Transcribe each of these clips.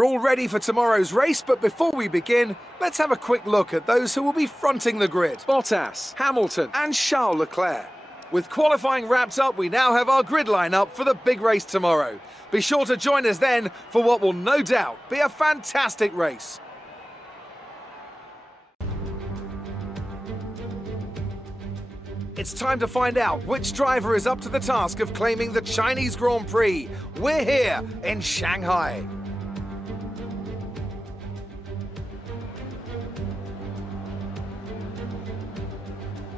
We're all ready for tomorrow's race, but before we begin, let's have a quick look at those who will be fronting the grid. Bottas, Hamilton and Charles Leclerc. With qualifying wrapped up, we now have our grid lineup for the big race tomorrow. Be sure to join us then for what will no doubt be a fantastic race. It's time to find out which driver is up to the task of claiming the Chinese Grand Prix. We're here in Shanghai.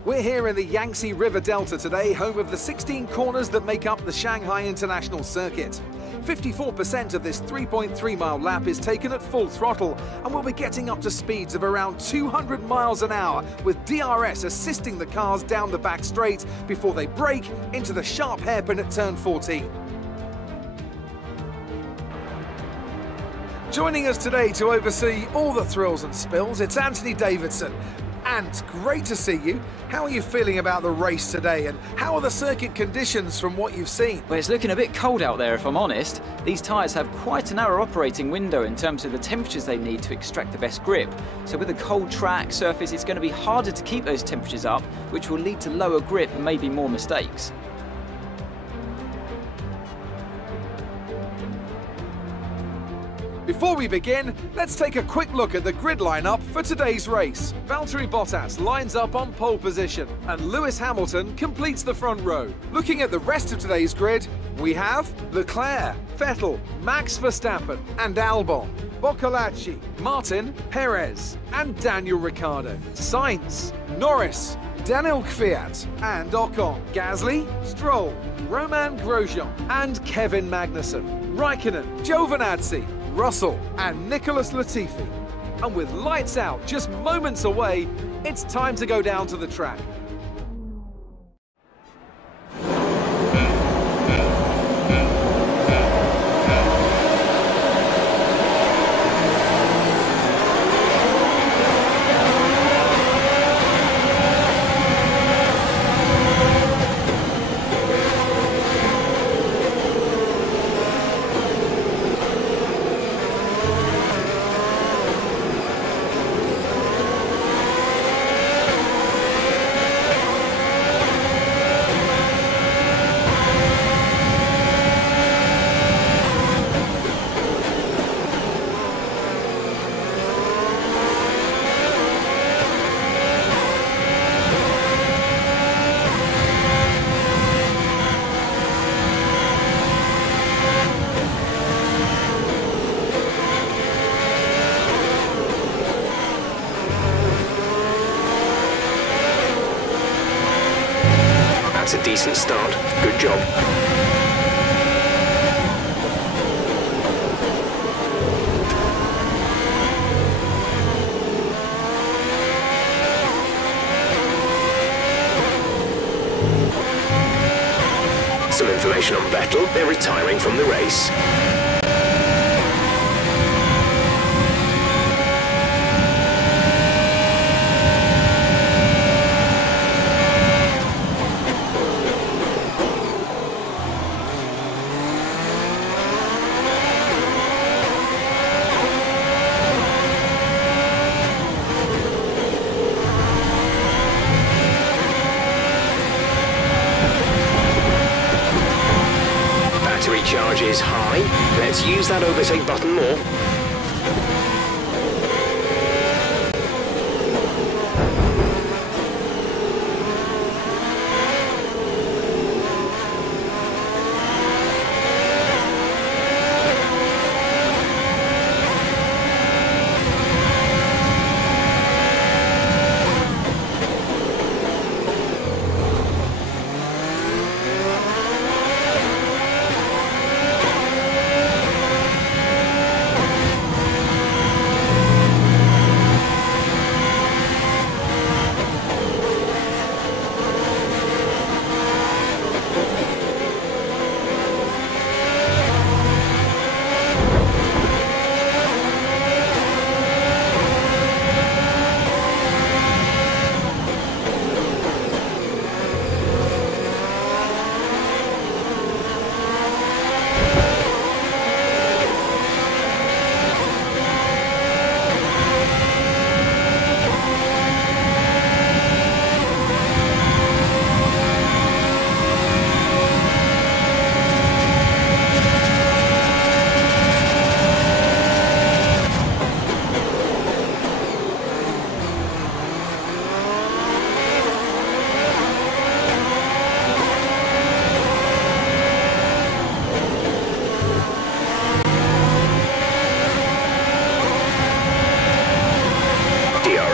We're here in the Yangtze River Delta today, home of the 16 corners that make up the Shanghai International Circuit. 54% of this 3.3-mile lap is taken at full throttle, and we'll be getting up to speeds of around 200 miles an hour, with DRS assisting the cars down the back straight before they brake into the sharp hairpin at turn 14. Joining us today to oversee all the thrills and spills, it's Anthony Davidson. And great to see you. How are you feeling about the race today, and how are the circuit conditions from what you've seen? Well, it's looking a bit cold out there, if I'm honest. These tyres have quite a narrow operating window in terms of the temperatures they need to extract the best grip. So with a cold track surface, it's going to be harder to keep those temperatures up, which will lead to lower grip and maybe more mistakes. Before we begin, let's take a quick look at the grid lineup for today's race. Valtteri Bottas lines up on pole position, and Lewis Hamilton completes the front row. Looking at the rest of today's grid, we have Leclerc, Vettel, Max Verstappen and Albon, Boccolacci, Martin, Perez and Daniel Ricciardo, Sainz, Norris, Daniel Kvyat and Ocon, Gasly, Stroll, Romain Grosjean and Kevin Magnussen, Raikkonen, Giovinazzi, Russell and Nicholas Latifi. And with lights out just moments away, it's time to go down to the track. That's a decent start. Good job. Some information on Vettel. They're retiring from the race. Charge is high. Let's use that overtake button more.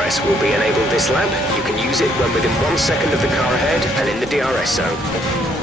DRS will be enabled this lap. You can use it when within 1 second of the car ahead and in the DRS zone.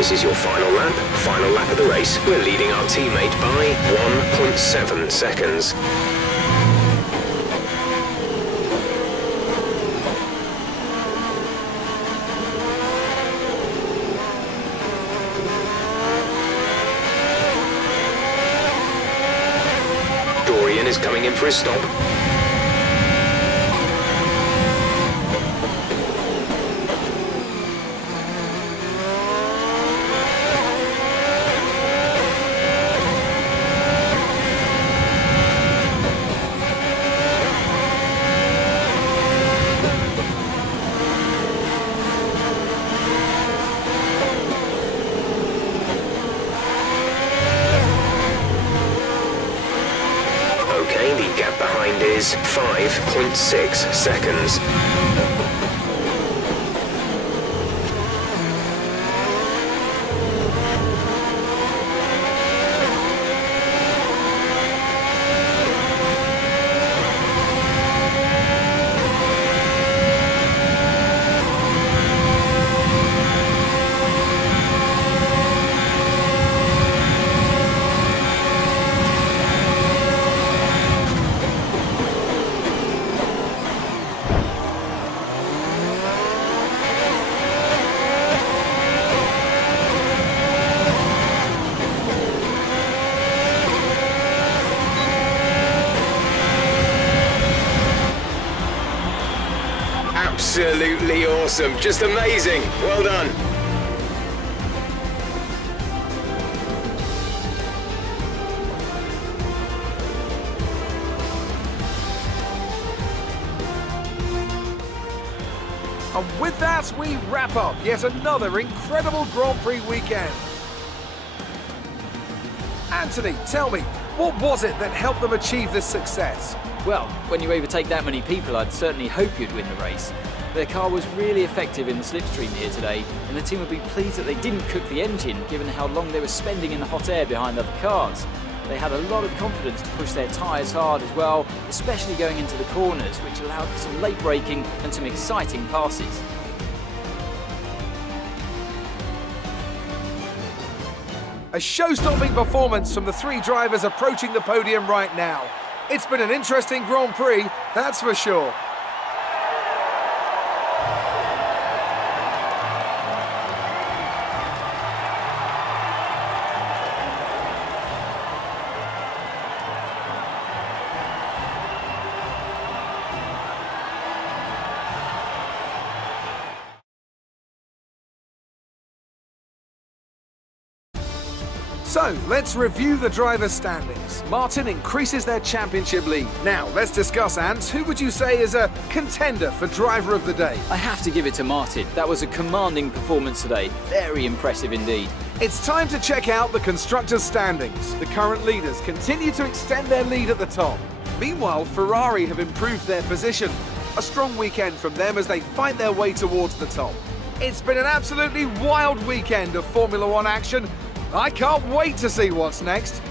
This is your final lap of the race. We're leading our teammate by 1.7 seconds. Dorian is coming in for his stop. The gap behind is 5.6 seconds. Absolutely awesome, just amazing. Well done. And with that, we wrap up yet another incredible Grand Prix weekend. Anthony, tell me, what was it that helped them achieve this success? Well, when you overtake that many people, I'd certainly hope you'd win the race. Their car was really effective in the slipstream here today, and the team would be pleased that they didn't cook the engine, given how long they were spending in the hot air behind other cars. They had a lot of confidence to push their tyres hard as well, especially going into the corners, which allowed for some late braking and some exciting passes. A show-stopping performance from the three drivers approaching the podium right now. It's been an interesting Grand Prix, that's for sure. So, let's review the drivers' standings. Martin increases their championship lead. Now, let's discuss, Ant. Who would you say is a contender for driver of the day? I have to give it to Martin. That was a commanding performance today. Very impressive indeed. It's time to check out the constructors' standings. The current leaders continue to extend their lead at the top. Meanwhile, Ferrari have improved their position. A strong weekend from them as they fight their way towards the top. It's been an absolutely wild weekend of Formula One action. I can't wait to see what's next.